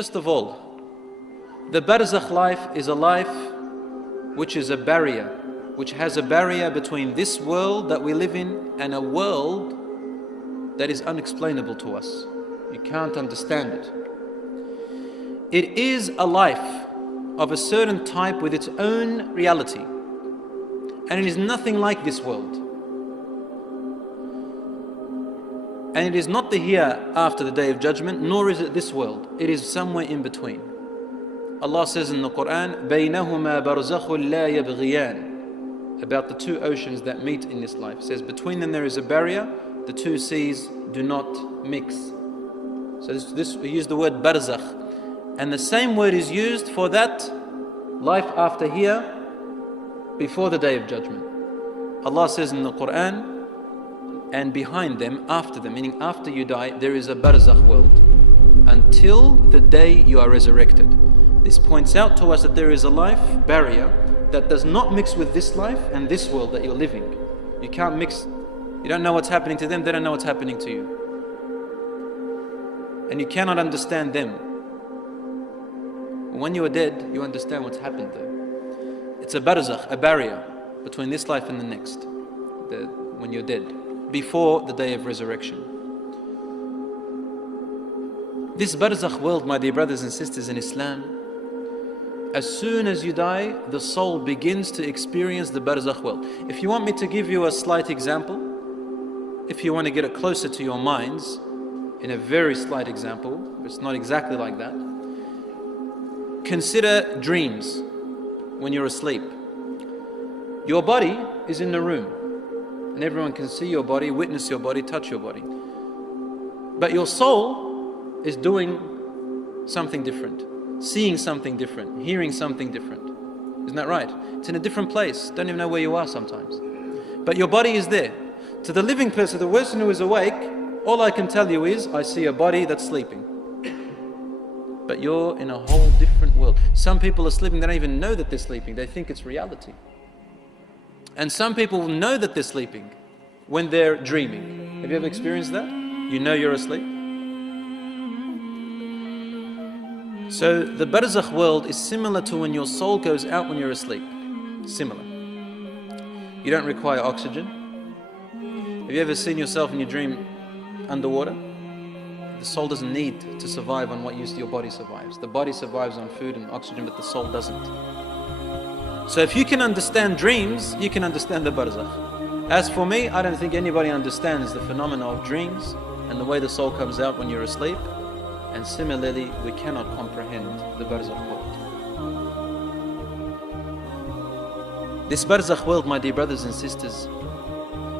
First of all, the barzakh life is a life which is a barrier, which has a barrier between this world that we live in and a world that is unexplainable to us. You can't understand it. It is a life of a certain type with its own reality, and it is nothing like this world. And it is not the hereafter, the day of judgment, nor is it this world. It is somewhere in between. Allah says in the Quran, بَيْنَهُمَا بَرْزَخٌ لَا يَبْغِيَانِ, about the two oceans that meet in this life. It says between them there is a barrier, the two seas do not mix. So we use the word barzakh. And the same word is used for that life after here, before the day of judgment. Allah says in the Quran, and behind them, after them, meaning after you die, there is a barzakh world, until the day you are resurrected. This points out to us that there is a life barrier that does not mix with this life and this world that you're living. You can't mix. You don't know what's happening to them, they don't know what's happening to you. And you cannot understand them. When you are dead, you understand what's happened there. It's a barzakh, a barrier between this life and the next, when you're dead, before the day of resurrection. This barzakh world, my dear brothers and sisters in Islam, as soon as you die, the soul begins to experience the barzakh world. If you want me to give you a slight example, if you want to get it closer to your minds, in a very slight example, it's not exactly like that. Consider dreams when you're asleep. Your body is in the room, and everyone can see your body, witness your body, touch your body. But your soul is doing something different, seeing something different, hearing something different. Isn't that right? It's in a different place. Don't even know where you are sometimes. But your body is there. To the living person, the person who is awake, all I can tell you is, I see a body that's sleeping. But you're in a whole different world. Some people are sleeping, they don't even know that they're sleeping. They think it's reality. And some people know that they're sleeping when they're dreaming. Have you ever experienced that? You know you're asleep. So the barzakh world is similar to when your soul goes out when you're asleep. Similar. You don't require oxygen. Have you ever seen yourself in your dream underwater? The soul doesn't need to survive on what your body survives. The body survives on food and oxygen, but the soul doesn't. So if you can understand dreams, you can understand the barzakh. As for me, I don't think anybody understands the phenomena of dreams and the way the soul comes out when you're asleep. And similarly, we cannot comprehend the barzakh world. This barzakh world, my dear brothers and sisters,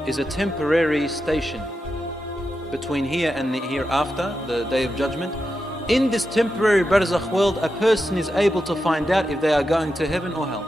is a temporary station between here and the hereafter, the day of judgment. In this temporary barzakh world, a person is able to find out if they are going to heaven or hell.